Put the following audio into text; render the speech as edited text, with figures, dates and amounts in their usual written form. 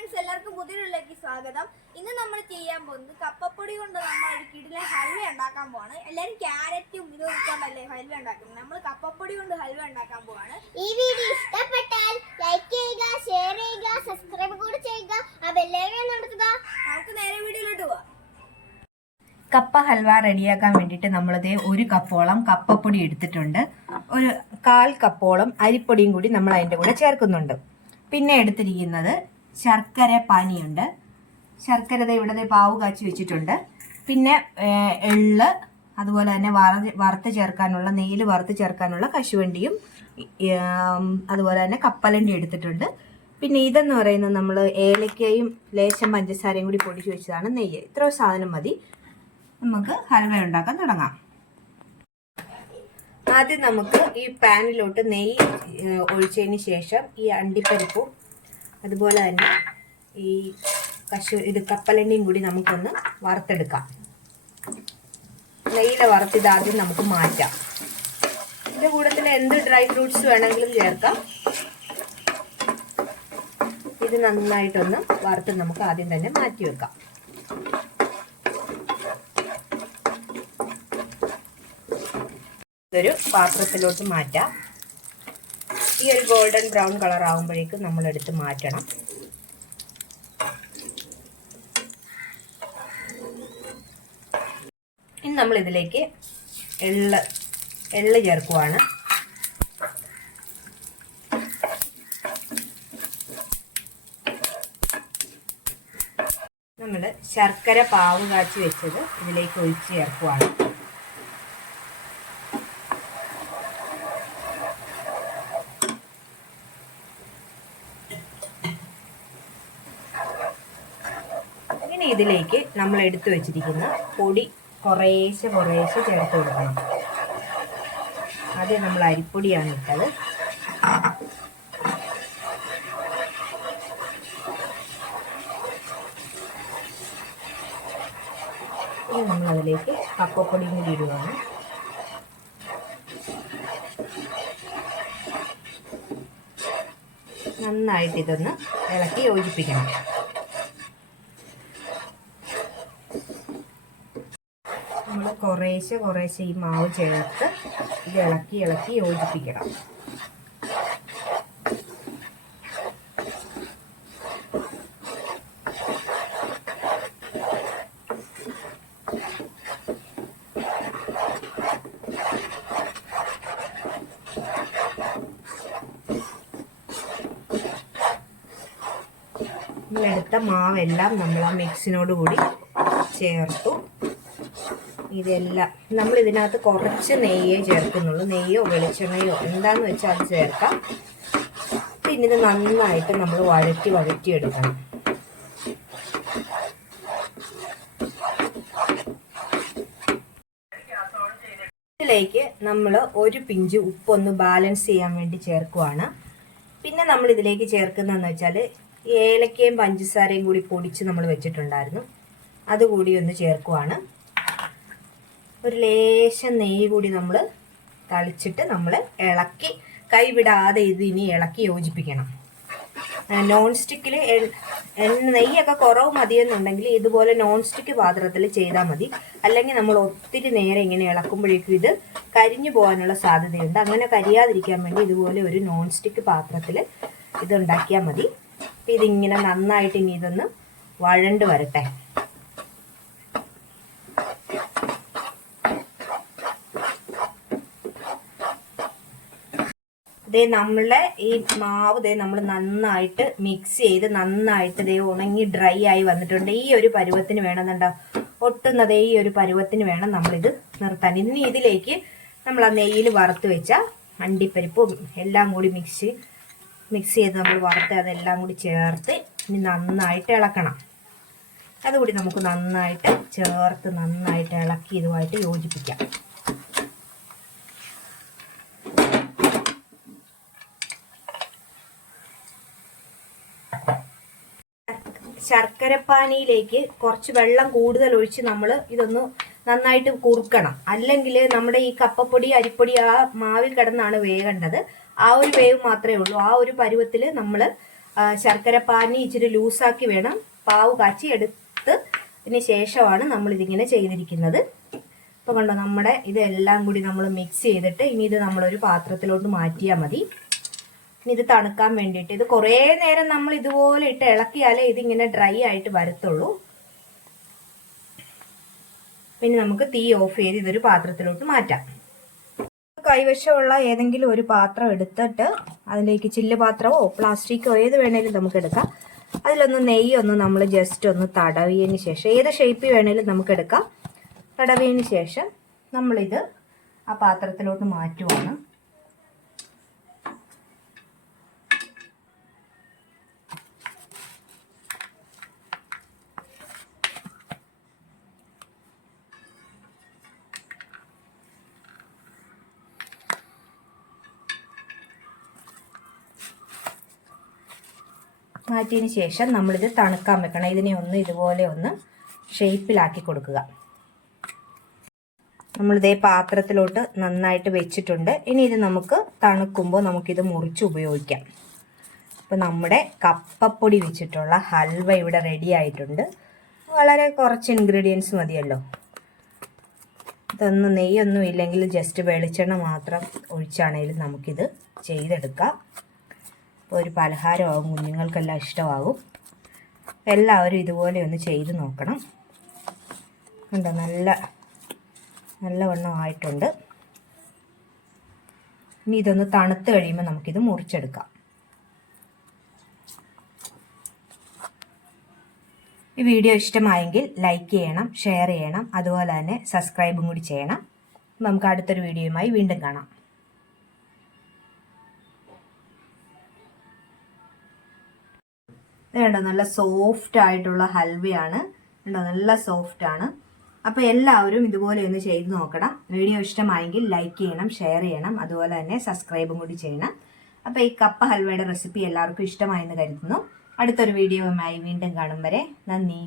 Friends, എല്ലാവർക്കും പുതിയൊരുള്ളിലേക്ക് സ്വാഗതം. ഇന്ന് നമ്മൾ ചെയ്യാൻ പോകുന്നത് കപ്പപ്പൊടി കൊണ്ട് നമ്മൾ ഒരു കിടിലൻ ഹൽവ ഉണ്ടാക്കാൻ പോവാണ്. എല്ലാവരും ക്യാരറ്റും ഇത് കൊണ്ടല്ലേ ഹൽവ ഉണ്ടാക്കുന്നത്. നമ്മൾ കപ്പപ്പൊടി കൊണ്ട് ഹൽവ ഉണ്ടാക്കാൻ പോവാണ്. ഈ വീഡിയോ ഇഷ്ടപ്പെട്ടാൽ ലൈക്ക് ചെയ്യുക, ഷെയർ ചെയ്യുക, സബ്സ്ക്രൈബ് കൂടി ചെയ്യുക. ആ ബെൽ ഐക്കൺ അമർത്തുക. നമുക്ക് നേരെ വീഡിയോയിലോട്ട് പോവാം. കപ്പ ഹൽവ റെഡിയാക്കാൻ വേണ്ടിയിട്ട് നമ്മളിതേ ഒരു കപ്പോളം കപ്പപ്പൊടി എടുത്തിട്ടുണ്ട്. ഒരു 1/4 കപ്പോളം അരിപ്പൊടിയും കൂടി നമ്മൾ അതിൻ്റെ കൂടെ ചേർക്കുന്നുണ്ട്. പിന്നെ എടുത്തിരിക്കുന്നത് ശർക്കര പാനിയുണ്ട്. ശർക്കര ഇവിടെ പാവ് കാച്ചി വെച്ചിട്ടുണ്ട്. പിന്നെ എള്ള്, അതുപോലെ തന്നെ വറുത്ത് ചേർക്കാനുള്ള നെയ്യിൽ വറുത്ത് ചേർക്കാനുള്ള കശുവണ്ടിയും അതുപോലെ തന്നെ കപ്പലണ്ടി എടുത്തിട്ടുണ്ട്. പിന്നെ ഇതെന്ന് പറയുന്നത് നമ്മൾ ഏലക്കയും ലേശം പഞ്ചസാരയും കൂടി പൊടിച്ച് വെച്ചതാണ് നെയ്യ്. ഇത്ര സാധനം മതി. നമുക്ക് ഹൽവ ഉണ്ടാക്കാൻ തുടങ്ങാം. ആദ്യം നമുക്ക് ഈ പാനിലോട്ട് നെയ്യ് ഒഴിച്ചതിന് ശേഷം ഈ അണ്ടിപ്പരിപ്പും അതുപോലെ തന്നെ ഈ കപ്പലണ്ടിയും കൂടി നമുക്കൊന്ന് വറുത്തെടുക്കാം. നെയ്യിലെ വറുത്തിത് ആദ്യം നമുക്ക് മാറ്റാം. ഇതിൻ്റെ കൂട്ടത്തിൽ എന്ത് ഡ്രൈ ഫ്രൂട്ട്സ് വേണമെങ്കിലും ചേർക്കാം. ഇത് നന്നായിട്ടൊന്ന് വറുത്ത് നമുക്ക് ആദ്യം തന്നെ മാറ്റി വെക്കാം. ഇതൊരു പാത്രത്തിലോട്ട് മാറ്റാം. ഈ ഒരു ഗോൾഡൻ ബ്രൗൺ കളർ ആകുമ്പോഴേക്കും നമ്മളെടുത്ത് മാറ്റണം. ഇനി നമ്മൾ ഇതിലേക്ക് എള്ള് ചേർക്കുവാണ്. നമ്മൾ ശർക്കര പാവ് കാച്ചി വെച്ചത് ഇതിലേക്ക് ഒഴിച്ച് ചേർക്കുവാണ്. ഇനി ഇതിലേക്ക് നമ്മൾ എടുത്തു വെച്ചിരിക്കുന്ന പൊടി കുറേശ്ശെ ചേർത്ത് കൊടുക്കണം. ആദ്യം നമ്മൾ അരിപ്പൊടിയാണ് ഇട്ടത്. ഇനി നമ്മളതിലേക്ക് കപ്പപ്പൊടിയും കൂടി ഇടുകയാണ്. നന്നായിട്ട് ഇതൊന്ന് ഇളക്കി യോജിപ്പിക്കണം. നമ്മൾ കുറേശ്ശെ ഈ മാവ് ചേർത്ത് ഇത് ഇളക്കി യോജിപ്പിക്കണം. എടുത്ത മാവെല്ലാം നമ്മൾ ആ മിക്സിനോട് കൂടി ചേർത്തു. ഇതെല്ലാം നമ്മൾ ഇതിനകത്ത് കുറച്ച് നെയ്യേ ചേർക്കുന്നുള്ളൂ. നെയ്യോ വെളിച്ചെണ്ണയോ എന്താന്ന് വെച്ചാൽ അത് ചേർക്കാം. പിന്നെ ഇത് നന്നായിട്ട് നമ്മൾ വഴറ്റി എടുക്കണം. ഇതിലേക്ക് നമ്മൾ ഒരു പിഞ്ച് ഉപ്പൊന്ന് ബാലൻസ് ചെയ്യാൻ വേണ്ടി ചേർക്കുവാണ്. പിന്നെ നമ്മൾ ഇതിലേക്ക് ചേർക്കുന്നതെന്ന് വെച്ചാൽ ഏലക്കയും പഞ്ചസാരയും കൂടി പൊടിച്ച് നമ്മൾ വെച്ചിട്ടുണ്ടായിരുന്നു. അതുകൂടി ഒന്ന് ചേർക്കുവാണ്. ഒരു ലേശം നെയ്യ് കൂടി നമ്മൾ തളിച്ചിട്ട് നമ്മൾ ഇളക്കി കൈവിടാതെ ഇത് ഇനി ഇളക്കി യോജിപ്പിക്കണം. നോൺ സ്റ്റിക്കിൽ നെയ്യൊക്കെ കുറവ് മതിയെന്നുണ്ടെങ്കിൽ ഇതുപോലെ നോൺ സ്റ്റിക്ക് പാത്രത്തിൽ ചെയ്താൽ മതി. അല്ലെങ്കിൽ നമ്മൾ ഒത്തിരി നേരം ഇങ്ങനെ ഇളക്കുമ്പോഴേക്കും ഇത് കരിഞ്ഞു പോകാനുള്ള സാധ്യതയുണ്ട്. അങ്ങനെ കരിയാതിരിക്കാൻ വേണ്ടി ഇതുപോലെ ഒരു നോൺ സ്റ്റിക്ക് പാത്രത്തിൽ ഇത് ഉണ്ടാക്കിയാൽ മതി. അപ്പം ഇതിങ്ങനെ നന്നായിട്ട് ഇനി ഇതൊന്ന് വഴണ്ട് വരട്ടെ. നമ്മളെ ഈ മാവ് നമ്മൾ നന്നായിട്ട് മിക്സ് ചെയ്ത് നന്നായിട്ട് ഉണങ്ങി ഡ്രൈ ആയി വന്നിട്ടുണ്ട്. ഈ ഒരു പരുവത്തിന് വേണമെന്നുണ്ടോ ഒട്ടുന്നത് ഈ ഒരു പരുവത്തിന് വേണം നമ്മളിത് നിർത്താൻ. ഇനി ഇതിലേക്ക് നമ്മൾ ആ നെയ്യിൽ വറുത്ത് വെച്ച അണ്ടിപ്പരിപ്പും എല്ലാം കൂടി മിക്സ് ചെയ്ത് നമ്മൾ വറുത്ത് അതെല്ലാം കൂടി ചേർത്ത് ഇനി നന്നായിട്ട് ഇളക്കണം. അതുകൂടി നമുക്ക് നന്നായിട്ട് ചേർത്ത് നന്നായിട്ട് ഇളക്കി ഇതുമായിട്ട് യോജിപ്പിക്കാം. ശർക്കരപ്പാനിയിലേക്ക് കുറച്ച് വെള്ളം കൂടുതൽ ഒഴിച്ച് നമ്മൾ ഇതൊന്ന് നന്നായിട്ട് കുറുക്കണം. അല്ലെങ്കിൽ നമ്മുടെ ഈ കപ്പപ്പൊടി അരിപ്പൊടി ആ മാവിൽ കിടന്നാണ് വേകേണ്ടത്. ആ ഒരു വേവ് മാത്രമേ ഉള്ളൂ. ആ ഒരു പരുവത്തിൽ നമ്മൾ ശർക്കര പാനി ഇച്ചിരി ലൂസാക്കി വേണം പാവ് കാച്ചി എടുത്തതിന് ശേഷമാണ് നമ്മളിതിങ്ങനെ ചെയ്തിരിക്കുന്നത്. അപ്പോൾ കണ്ടോ, നമ്മുടെ ഇതെല്ലാം കൂടി നമ്മൾ മിക്സ് ചെയ്തിട്ട് ഇനി ഇത് നമ്മളൊരു പാത്രത്തിലോട്ട് മാറ്റിയാൽ മതി. ഇനി ഇത് തണുക്കാൻ വേണ്ടിയിട്ട് ഇത് കുറേ നേരം നമ്മൾ ഇതുപോലെ ഇട്ട് ഇളക്കിയാലേ ഇതിങ്ങനെ ഡ്രൈ ആയിട്ട് വരത്തുള്ളൂ. പിന്നെ നമുക്ക് തീ ഓഫ് ചെയ്ത് ഇതൊരു പാത്രത്തിലോട്ട് മാറ്റാം. കൈവശമുള്ള ഏതെങ്കിലും ഒരു പാത്രം എടുത്തിട്ട് അതിലേക്ക് ചില്ല് പാത്രമോ പ്ലാസ്റ്റിക്കോ ഏത് വേണേലും നമുക്ക് എടുക്കാം. അതിലൊന്ന് നെയ്യൊന്ന് നമ്മൾ ജസ്റ്റ് ഒന്ന് തടവിയതിന് ശേഷം ഏത് ഷേപ്പിൽ വേണേലും നമുക്ക് എടുക്കാം. തടവിയതിന് ശേഷം നമ്മളിത് ആ പാത്രത്തിലോട്ട് മാറ്റുവാണ്. മാറ്റിയതിന് ശേഷം നമ്മളിത് തണുക്കാൻ വെക്കണം. ഇതിനെ ഒന്ന് ഇതുപോലെ ഒന്ന് ഷേപ്പിലാക്കി കൊടുക്കുക. നമ്മളിതേ പാത്രത്തിലോട്ട് നന്നായിട്ട് വെച്ചിട്ടുണ്ട്. ഇനി ഇത് നമുക്ക് തണുക്കുമ്പോൾ നമുക്കിത് മുറിച്ച് ഉപയോഗിക്കാം. അപ്പോൾ നമ്മുടെ കപ്പപ്പൊടി വെച്ചിട്ടുള്ള ഹൽവ ഇവിടെ റെഡി ആയിട്ടുണ്ട്. വളരെ കുറച്ച് ഇൻഗ്രീഡിയൻസ് മതിയല്ലോ. ഇതൊന്നും നെയ്യൊന്നും ഇല്ലെങ്കിൽ ജസ്റ്റ് വെളിച്ചെണ്ണ മാത്രം ഒഴിച്ചാണെങ്കിലും നമുക്കിത് ചെയ്തെടുക്കാം. ഒരു പലഹാരമാകും, കുഞ്ഞുങ്ങൾക്കെല്ലാം ഇഷ്ടമാകും. എല്ലാവരും ഇതുപോലെ ഒന്ന് ചെയ്ത് നോക്കണം. കണ്ടോ, നല്ലവണ്ണം ആയിട്ടുണ്ട്. ഇനി ഇതൊന്ന് തണുത്ത് കഴിയുമ്പോൾ നമുക്കിത് മുറിച്ചെടുക്കാം. ഈ വീഡിയോ ഇഷ്ടമായെങ്കിൽ ലൈക്ക് ചെയ്യണം, ഷെയർ ചെയ്യണം, അതുപോലെ തന്നെ സബ്സ്ക്രൈബും കൂടി ചെയ്യണം. നമുക്ക് അടുത്തൊരു വീഡിയോയുമായി വീണ്ടും കാണാം. വേണ്ട, നല്ല സോഫ്റ്റ് ആയിട്ടുള്ള ഹൽവയാണ്. കണ്ടോ, നല്ല സോഫ്റ്റ് ആണ്. അപ്പോൾ എല്ലാവരും ഇതുപോലെ ഒന്ന് ചെയ്ത് നോക്കണം. വീഡിയോ ഇഷ്ടമായെങ്കിൽ ലൈക്ക് ചെയ്യണം, ഷെയർ ചെയ്യണം, അതുപോലെ തന്നെ സബ്സ്ക്രൈബും കൂടി ചെയ്യണം. അപ്പോൾ ഈ കപ്പ ഹൽവയുടെ റെസിപ്പി എല്ലാവർക്കും ഇഷ്ടമായെന്ന് കരുതുന്നു. അടുത്തൊരു വീഡിയോയുമായി വീണ്ടും കാണും വരെ നന്ദി.